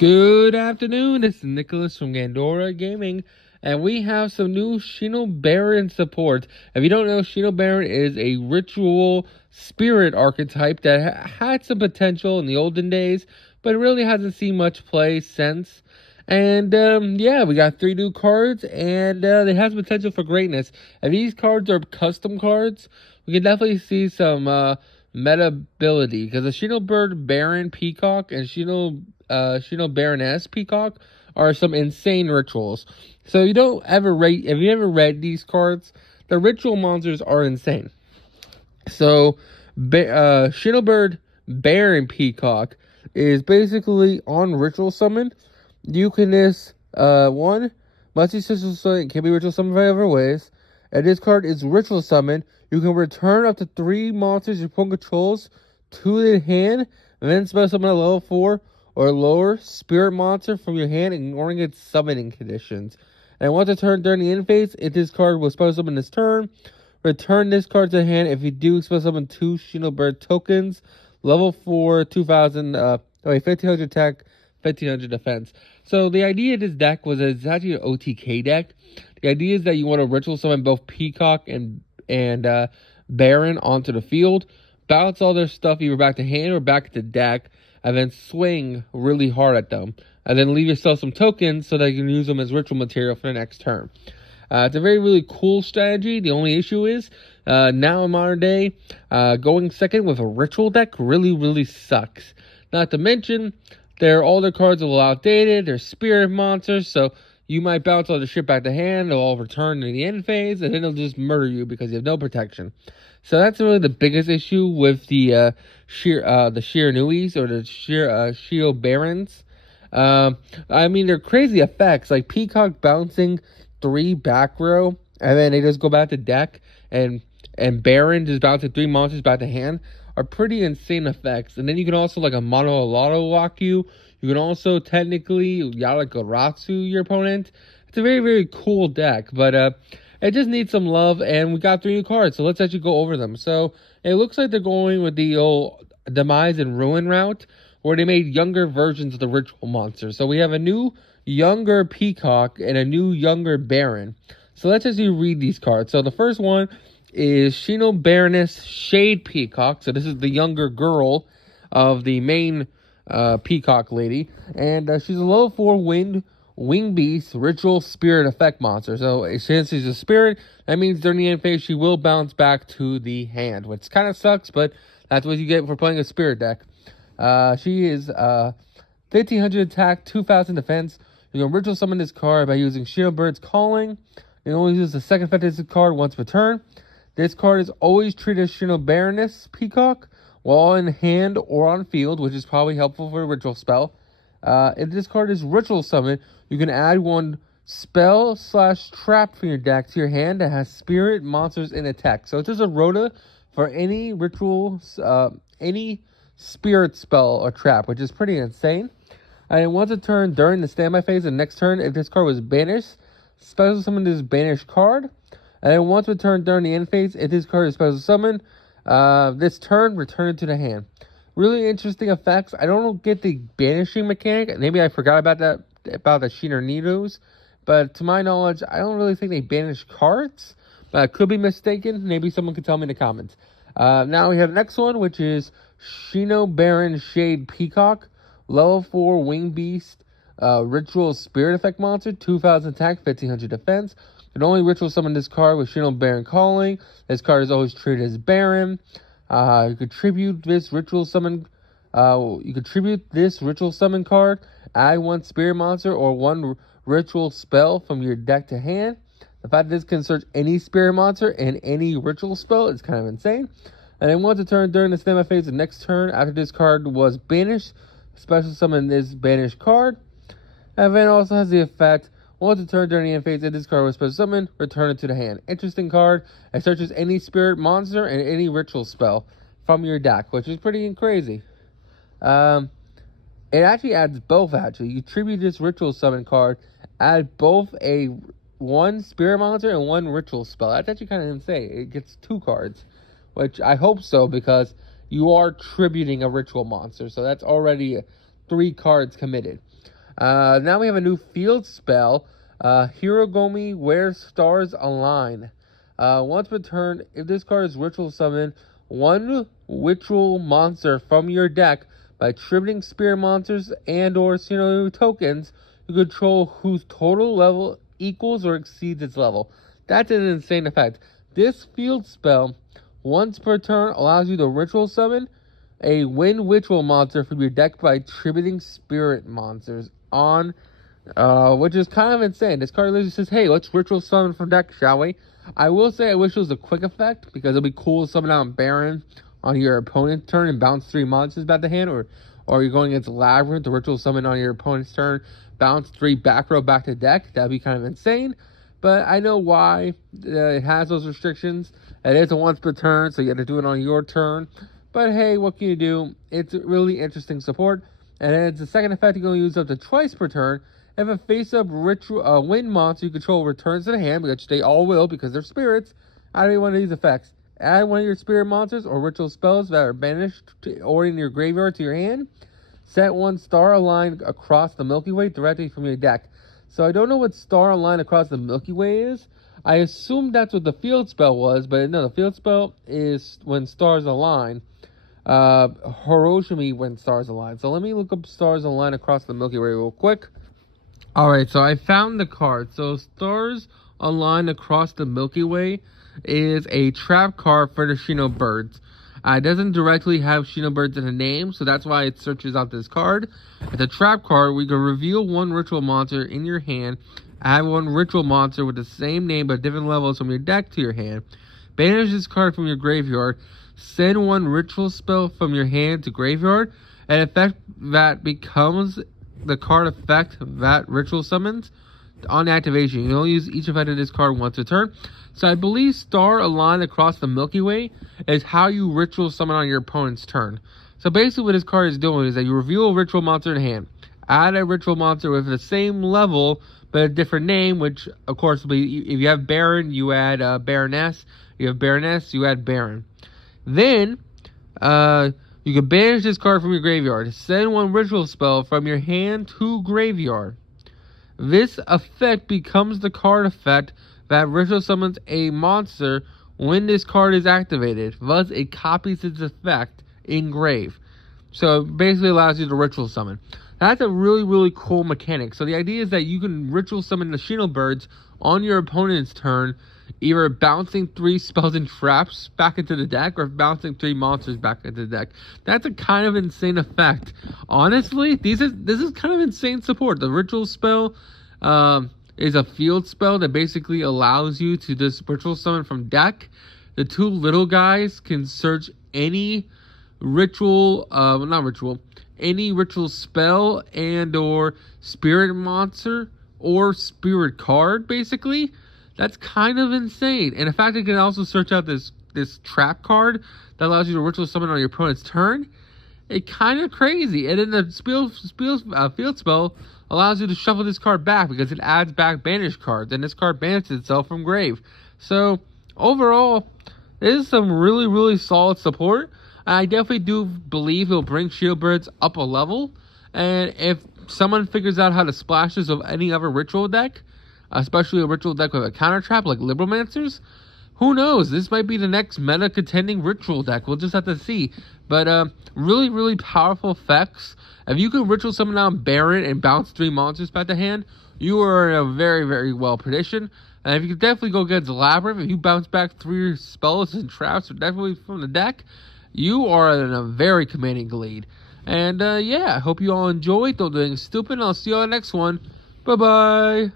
Good afternoon, this is Nicholas from Gandora Gaming, and we have some new Shinobird support. If you don't know, Shinobird is a ritual spirit archetype that had some potential in the olden days, but really hasn't seen much play since. And yeah, we got 3 new cards, and they have potential for greatness. If these cards are custom cards, we can definitely see some meta ability, because the Shinobird Baron Peacock and Shino Baroness Peacock are some insane rituals. So you don't ever rate. If you ever read these cards, the ritual monsters are insane. So, Shinobird Baron Peacock is basically on ritual summon. You can this one must be ritual summon. Can be ritual summoned 5 other ways. And this card is ritual summon. You can return up to 3 monsters your opponent controls to the hand, and then special summon a level 4 or lower spirit monster from your hand, ignoring its summoning conditions. And once a turn during the end phase, if this card will special summon this turn, return this card to the hand. If you do, special summon 2 Shinobird tokens, level 4, 1500 attack, 1500 defense. So the idea of this deck was that it's actually an OTK deck. The idea is that you want to ritual summon both Peacock and Baron onto the field, bounce all their stuff either back to hand or back to deck, and then swing really hard at them, and then leave yourself some tokens so that you can use them as ritual material for the next turn. It's a really cool strategy. The only issue is, now in modern day, going second with a ritual deck really sucks. Not to mention, all their cards are a little outdated. They're spirit monsters, so you might bounce all the shit back to hand. They'll all return in the end phase, and then they'll just murder you because you have no protection. So that's really the biggest issue with the Shiranuis or the Shio Barons. I mean, they're crazy effects, like Peacock bouncing 3 back row, and then they just go back to deck, and Baron just bouncing 3 monsters back to hand, are pretty insane effects. And then you can also, like, a mono lotto lock you. You can also technically Yalagaratsu your opponent. It's a very cool deck, but it just needs some love, and we got 3 new cards, so let's actually go over them. So it looks like they're going with the old Demise and Ruin route, where they made younger versions of the ritual monster. So we have a new younger Peacock and a new younger Baron. So let's actually read these cards. So the first one is Shino Baroness Shade Peacock. So this is the younger girl of the main Peacock lady, and she's a level 4 wing beast ritual spirit effect monster. So since she's a spirit, that means during the end phase she will bounce back to the hand, which kind of sucks, but that's what you get for playing a spirit deck. She is 1500 attack, 2000 defense. You can ritual summon this card by using Shinobird's Calling. You can only use the second effect of this card once per turn. This card is always treated as Shino Baroness Peacock while in hand or on field, which is probably helpful for a ritual spell. If this card is ritual summon, you can add 1 spell/trap from your deck to your hand that has spirit monsters in attack. So it's just a rota for any ritual, any spirit spell or trap, which is pretty insane. And once a turn during the standby phase, the next turn, if this card was banished, special summon this banished card. And then once a turn during the end phase, if this card is special summoned, this turn, return it to the hand. Really interesting effects. I don't get the banishing mechanic. Maybe I forgot about that, about the Shinonitos. But to my knowledge, I don't really think they banish cards. But I could be mistaken. Maybe someone could tell me in the comments. Now we have the next one, which is Shino Baron Shade Peacock. Level 4 Wing Beast. Ritual Spirit Effect Monster. 2000 attack, 1500 defense. You can only ritual summon this card with Shino Baron Calling. This card is always treated as Baron. You could tribute this ritual summon. Card. Add 1 spirit monster or 1 ritual spell from your deck to hand. The fact that this can search any spirit monster and any ritual spell is kind of insane. And then once a turn during the standby phase, the next turn after this card was banished, special summon this banished card. And then also has the effect, once a turn during the end phase, if this card was special summoned, return it to the hand. Interesting card. It searches any spirit monster and any ritual spell from your deck, which is pretty crazy. It actually adds both, actually. You tribute this ritual summon card, add both 1 spirit monster and 1 ritual spell. That's actually kind of insane. It gets 2 cards, which I hope so, because you are tributing a ritual monster. So that's already 3 cards committed. Now we have a new field spell. Hirogomi, where stars align. Once per turn, if this card is ritual summoned, 1 ritual monster from your deck by tributing spirit monsters and or Shinobi tokens you control whose total level equals or exceeds its level. That's an insane effect. This field spell, once per turn, allows you to ritual summon a win ritual monster from your deck by tributing spirit monsters on, which is kind of insane. This card literally says, hey, let's ritual summon from deck, shall we? I will say I wish it was a quick effect, because it'll be cool to summon out Baron on your opponent's turn and bounce 3 monsters back to hand, or you're going against Labyrinth to ritual summon on your opponent's turn, bounce 3 back row back to deck. That'd be kind of insane, but I know why it has those restrictions. It is a once per turn, so you have to do it on your turn. But hey, what can you do? It's really interesting support, and then it's the second effect you can only use up to twice per turn. If a face-up ritual wind monster you control returns to the hand, which they all will because they're spirits, add any one of these effects. Add one of your spirit monsters or ritual spells that are banished or in your graveyard to your hand. Set 1 star align across the Milky Way directly from your deck. So I don't know what star align across the Milky Way is. I assume that's what the field spell was, but no, the field spell is when stars align. Hiroshima when stars align. So let me look up stars align across the Milky Way real quick. Alright, so I found the card. So stars align across the Milky Way is a trap card for the Shinobirds. It doesn't directly have Shinobirds in the name, so that's why it searches out this card. It's a trap card. We can reveal 1 ritual monster in your hand, add 1 ritual monster with the same name but different levels from your deck to your hand, banish this card from your graveyard, send 1 ritual spell from your hand to graveyard, and effect that becomes the card effect that ritual summons on activation. You can only use each effect of this card once a turn. So I believe star align across the Milky Way is how you ritual summon on your opponent's turn. So basically what this card is doing is that you reveal a ritual monster in hand, add a ritual monster with the same level but a different name, which of course will be, if you have Baron, you add Baroness. You have Baroness, you add Baron. Then you can banish this card from your graveyard. Send 1 ritual spell from your hand to graveyard. This effect becomes the card effect that ritual summons a monster when this card is activated. Thus, it copies its effect in grave. So it basically allows you to ritual summon. That's a really, really cool mechanic. So the idea is that you can ritual summon the Shinobirds on your opponent's turn, either bouncing 3 spells and traps back into the deck or bouncing 3 monsters back into the deck. That's a kind of insane effect. Honestly, this is kind of insane support. The ritual spell is a field spell that basically allows you to just ritual summon from deck. The 2 little guys can search any ritual, any ritual spell and or spirit monster or spirit card, basically. That's kind of insane. And in fact, it can also search out this trap card that allows you to ritual summon on your opponent's turn. It's kind of crazy. And then the field spell allows you to shuffle this card back because it adds back banish cards, and this card banishes itself from grave. So overall, this is some really, really solid support. I definitely do believe it'll bring Shieldbirds up a level. And if someone figures out how to splash this with any other ritual deck, especially a ritual deck with a counter trap like Liberalmancers, who knows? This might be the next meta contending ritual deck. We'll just have to see. But really, really powerful effects. If you can ritual summon out Baron and bounce 3 monsters back to hand, you are in a very, very well position. And if you can definitely go against Labyrinth, if you bounce back 3 spells and traps definitely from the deck, you are in a very commanding lead. And yeah, I hope you all enjoyed. Don't do anything stupid. I'll see you on the next one. Bye-bye.